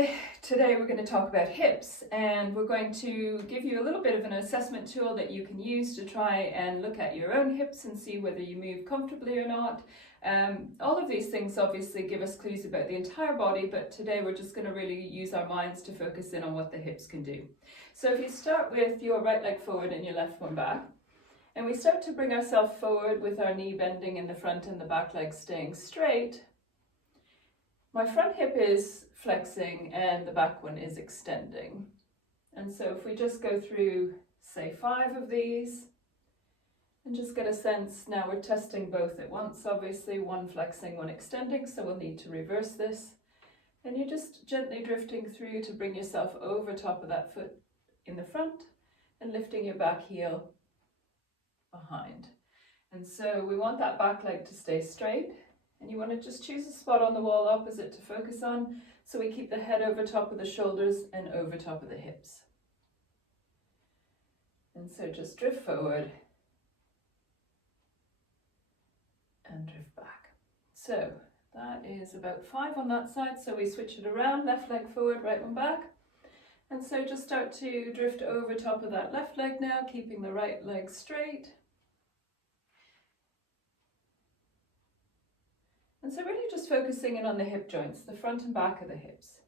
Hi, today we're going to talk about hips, and we're going to give you a little bit of an assessment tool that you can use to try and look at your own hips and see whether you move comfortably or not. All of these things obviously give us clues about the entire body, but today we're just going to really use our minds to focus in on what the hips can do. So if you start with your right leg forward and your left one back, and we start to bring ourselves forward with our knee bending in the front and the back leg staying straight, my front hip is flexing and the back one is extending. And so if we just go through, say, 5 of these and just get a sense, now we're testing both at once, obviously, one flexing, one extending, so we'll need to reverse this. And you're just gently drifting through to bring yourself over top of that foot in the front and lifting your back heel behind. And so we want that back leg to stay straight. And you want to just choose a spot on the wall opposite to focus on, so we keep the head over top of the shoulders and over top of the hips. And so just drift forward and drift back. So that is about 5 on that side, so we switch it around, left leg forward, right one back. And so just start to drift over top of that left leg now, keeping the right leg straight. And so really just focusing in on the hip joints, the front and back of the hips.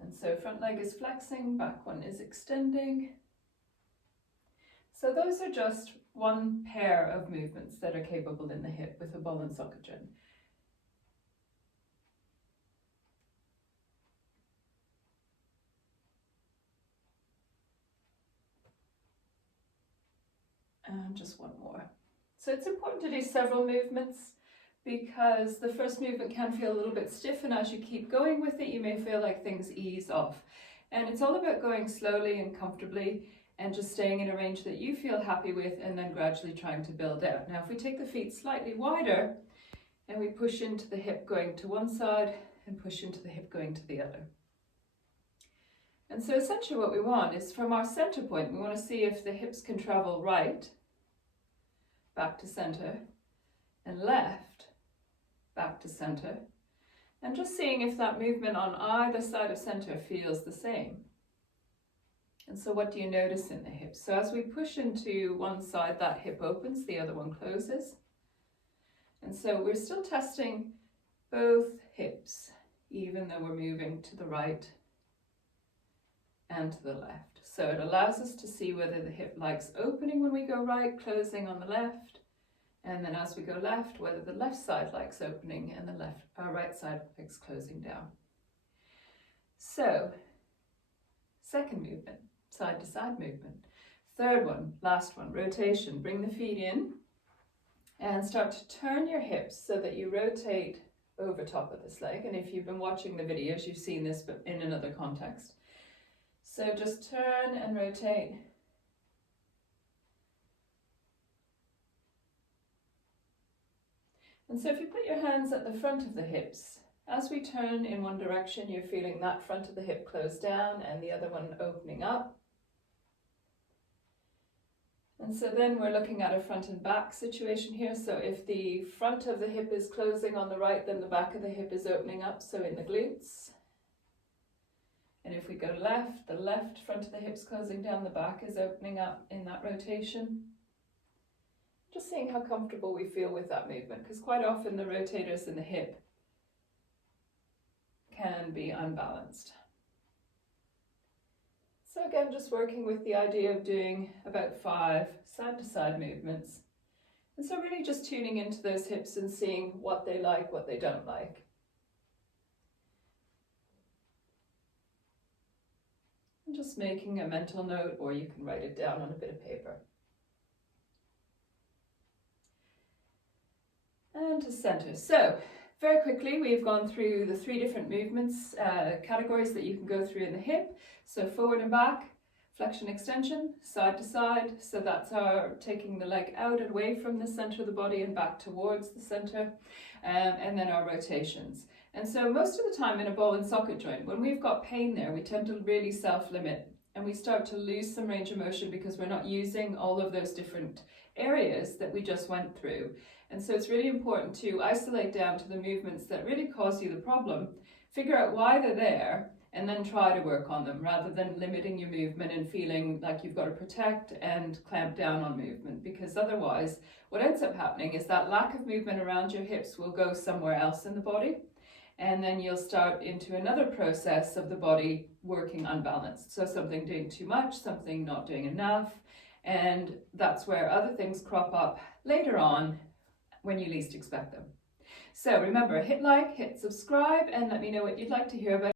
And so front leg is flexing, back one is extending. So those are just one pair of movements that are capable in the hip with a ball and socket joint. And just one more. So it's important to do several movements because the first movement can feel a little bit stiff, and as you keep going with it, you may feel like things ease off. And it's all about going slowly and comfortably and just staying in a range that you feel happy with, and then gradually trying to build out. Now, if we take the feet slightly wider and we push into the hip going to one side and push into the hip going to the other. And so essentially what we want is, from our center point, we want to see if the hips can travel right, back to center, and left, back to center, and just seeing if that movement on either side of center feels the same. And so what do you notice in the hips? So as we push into one side, that hip opens, the other one closes. And so we're still testing both hips, even though we're moving to the right and to the left. So it allows us to see whether the hip likes opening when we go right, closing on the left, and then as we go left, whether the left side likes opening and the right side likes closing down. So, second movement, side to side movement. Third one, last one, rotation. Bring the feet in and start to turn your hips so that you rotate over top of this leg. And if you've been watching the videos, you've seen this, but in another context. So just turn and rotate. And so if you put your hands at the front of the hips, as we turn in one direction, you're feeling that front of the hip close down and the other one opening up. And so then we're looking at a front and back situation here. So if the front of the hip is closing on the right, then the back of the hip is opening up, so in the glutes. And if we go left, the left front of the hip's closing down, the back is opening up in that rotation. Just seeing how comfortable we feel with that movement, because quite often the rotators in the hip can be unbalanced. So again, just working with the idea of doing about 5 side-to-side movements. And so really just tuning into those hips and seeing what they like, what they don't like. Just making a mental note, or you can write it down on a bit of paper. And to center. So very quickly, we've gone through the 3 different movements, categories that you can go through in the hip. So forward and back, flexion-extension, side to side. So that's our taking the leg out and away from the center of the body and back towards the center. And then our rotations. And so most of the time in a ball and socket joint, when we've got pain there, we tend to really self-limit and we start to lose some range of motion because we're not using all of those different areas that we just went through. And so it's really important to isolate down to the movements that really cause you the problem, figure out why they're there, and then try to work on them rather than limiting your movement and feeling like you've got to protect and clamp down on movement, because otherwise what ends up happening is that lack of movement around your hips will go somewhere else in the body, and then you'll start into another process of the body working unbalanced. So something doing too much, something not doing enough, and that's where other things crop up later on when you least expect them. So remember, hit like, hit subscribe, and let me know what you'd like to hear about.